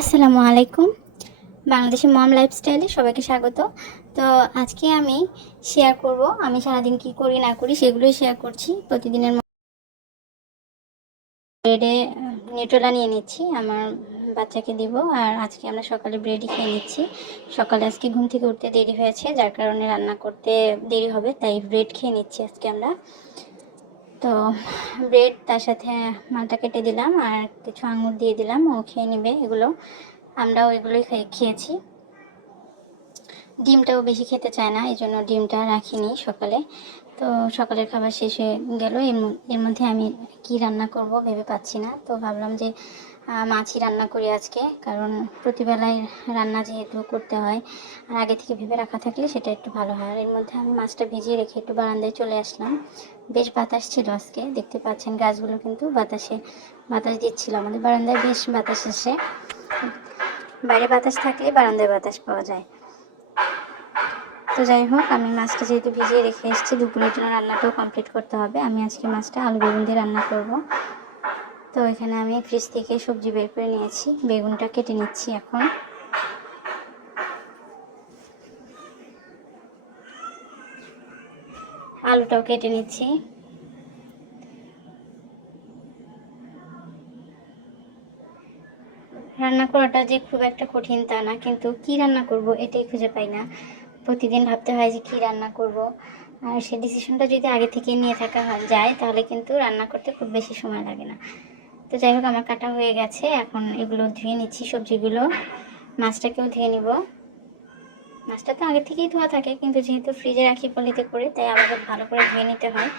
আসসালামু আলাইকুম। বাংলাদেশি মম লাইফস্টাইলে সবাইকে স্বাগত। তো আজকে আমি শেয়ার করব আমি সারাদিন কি করি না করি সেগুলোই শেয়ার করছি। প্রতিদিনের ব্রেডে নিউট্রেলা নিয়ে নিচ্ছি, আমার বাচ্চাকে দিব। আর আজকে আমরা সকালে ব্রেডই খেয়ে নিচ্ছি। সকালে আজকে ঘুম থেকে উঠতে দেরি হয়েছে, যার কারণে রান্না করতে দেরি হবে, তাই ব্রেড খেয়ে নিচ্ছি আজকে আমরা। তো ব্রেড, তার সাথে মালটা কেটে দিলাম আর কিছু আঙুর দিয়ে দিলাম, ও খেয়ে নেবে এগুলো। আমরাও এগুলোই খেয়েছি। ডিমটাও বেশি খেতে চায় না, এই জন্য ডিমটা রাখিনি সকালে। তো সকালের খাবার শেষ হয়ে গেল, এর মধ্যে আমি কি রান্না করব ভেবে পাচ্ছি না। তো ভাবলাম যে মাছই রান্না করি আজকে, কারণ প্রতিবেলায় রান্না যেহেতু করতে হয় আর আগে থেকে ভেবে রাখা থাকলে সেটা একটু ভালো হয়। আর এর মধ্যে আমি মাছটা ভিজিয়ে রেখে একটু বারান্দায় চলে আসলাম। বেশ বাতাস ছিল আজকে, দেখতে পাচ্ছেন গাছগুলো কিন্তু বাতাস দিচ্ছিল। আমাদের বারান্দায় বেশ বাতাস আসে, বাইরে বাতাস থাকলে বারান্দায় বাতাস পাওয়া যায়। তো যাই হোক, আমি মাছটা যেহেতু ভিজিয়ে রেখে এসেছি, দুপুরের জন্য রান্নাটাও কমপ্লিট করতে হবে। আমি আজকে মাছটা আলু বেগুন দিয়ে রান্না করব। তো এখানে আমি ফ্রিজ থেকে সবজি বের করে নিয়েছি, বেগুনটা কেটে নিচ্ছি এখন। আলুটাও কেটে নিচ্ছি। রান্না করাটা যে খুব একটা কঠিন তা না, কিন্তু কি রান্না করব এটাই খুঁজে পাই না। প্রতিদিন ভাবতে হয় যে কি রান্না করব, আর সেই ডিসিশনটা যদি আগে থেকে নিয়ে থাকা যায় তাহলে কিন্তু রান্না করতে খুব বেশি সময় লাগে না। তো যাই হোক, আমার কাটা হয়ে গেছে, এখন এগুলো ধুয়ে নিচ্ছি সবজিগুলো। মাছটাকেও ধুয়ে নিব। মাছটা তো আগে থেকেই ধোয়া থাকে, কিন্তু যেহেতু ফ্রিজে রাখি পলিতে করে, তাই আবার ভালো করে ধুয়ে নিতে হয়।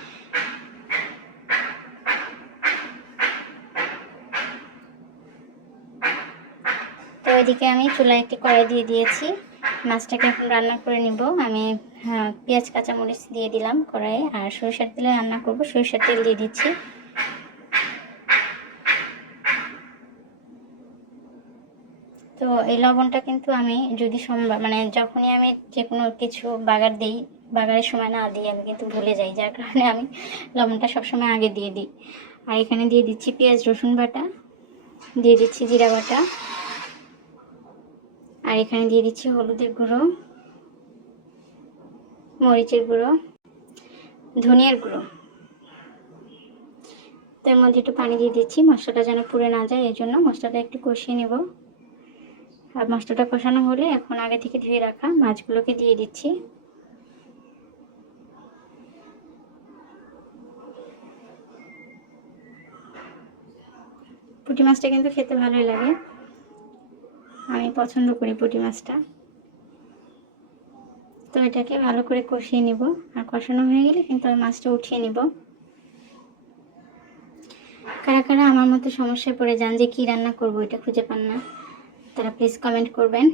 তো ওইদিকে আমি চুলায় একটি কড়াই দিয়ে দিয়েছি, মাছটাকে এখন রান্না করে নিব। আমি পেঁয়াজ কাঁচামরিচ দিয়ে দিলাম কড়াইয়ে, আর সরিষার তেলে রান্না করব, সরিষার তেল দিয়ে দিচ্ছি। তো এই লবণটা কিন্তু আমি যদি মানে যখনই আমি যে কোনো কিছু বাগার দিই, বাগারের সময় না দিই আমি কিন্তু ভুলে যাই, যার কারণে আমি লবণটা সবসময় আগে দিয়ে দিই। আর এখানে দিয়ে দিচ্ছি পেঁয়াজ রসুন বাটা, দিয়ে দিচ্ছি জিরা বাটা, আর এখানে দিয়ে দিচ্ছি হলুদের গুঁড়ো, মরিচের গুঁড়ো, ধনিয়ার গুঁড়ো। তো এর মধ্যে একটু পানি দিয়ে দিচ্ছি, মশলাটা যেন পুড়ে না যায়, এই জন্য মশলাটা একটু কষিয়ে নেব। আর মশলাটা কষানো হলে এখন আগে থেকে ধুয়ে রাখা মাছগুলোকে দিয়ে দিচ্ছি। পুঁটি মাছটা কিন্তু খেতে ভালোই লাগে, আমি পছন্দ করি পুঁটি মাছটা। তো এটাকে ভালো করে কষিয়ে নিব, আর কষানো হয়ে গেলে কিন্তু আমি মাছটা উঠিয়ে নিব। কারা কারা আমার মতো সমস্যায় পড়ে যান যে কী রান্না করব এটা খুঁজে পান না, তারা প্লিজ কমেন্ট করবেন।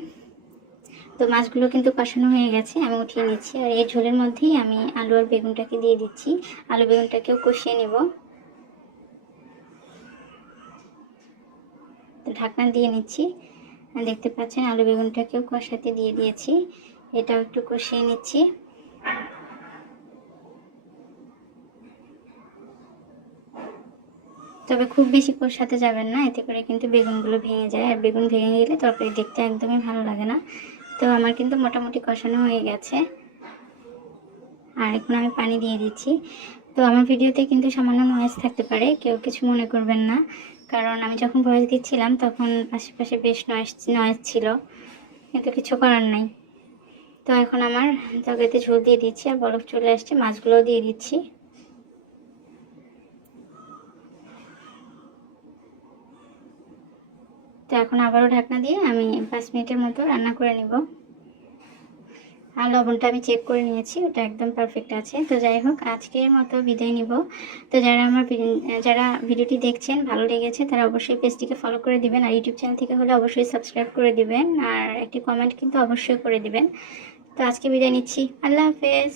তো মাছগুলো কিন্তু কষানো হয়ে গেছে, আমি উঠিয়ে নিচ্ছি। আর এই ঝোলের মধ্যেই আমি আলু আর বেগুনটাকে দিয়ে দিচ্ছি, আলু বেগুনটাকেও কষিয়ে নেব। তো ঢাকনা দিয়ে নিচ্ছি, দেখতে পাচ্ছেন আলু বেগুনটাকেও কষাতে দিয়ে দিয়েছি, এটাও একটু কষিয়ে নিচ্ছি। তবে খুব বেশি কষাতে যাবেন না, এতে করে কিন্তু বেগুনগুলো ভেঙে যায়, আর বেগুন ভেঙে গেলে তরকারি দেখতে একদমই ভালো লাগে না। তো আমার কিন্তু মোটামুটি কষানো হয়ে গেছে, আর এখন আমি পানি দিয়ে দিচ্ছি। তো আমার ভিডিওতে কিন্তু সামান্য নয়েজ থাকতে পারে, কেউ কিছু মনে করবেন না, কারণ আমি যখন ভয়েস দিচ্ছিলাম তখন আশেপাশে বেশ নয়েজ ছিল, কিন্তু কিছু করার নাই। তো এখন আমার তরকারিতে ঝোল দিয়ে দিচ্ছি, আর বরফ চলে আসছে, মাছগুলোও দিয়ে দিচ্ছি। তো এখন আবারও ঢাকনা দিয়ে আমি 5 মিনিটের মতো রান্না করে নেব। আর লবণটা আমি চেক করে নিয়েছি, ওটা একদম পারফেক্ট আছে। তো যাই হোক, আজকের মতো বিদায় নিব। তো যারা ভিডিওটি দেখছেন ভালো লেগেছে তারা অবশ্যই পেজটিকে ফলো করে দিবেন, আর ইউটিউব চ্যানেল থেকে হলে অবশ্যই সাবস্ক্রাইব করে দিবেন, আর একটি কমেন্ট কিন্তু অবশ্যই করে দিবেন। তো আজকে বিদায় নিচ্ছি, আল্লাহ হাফেজ।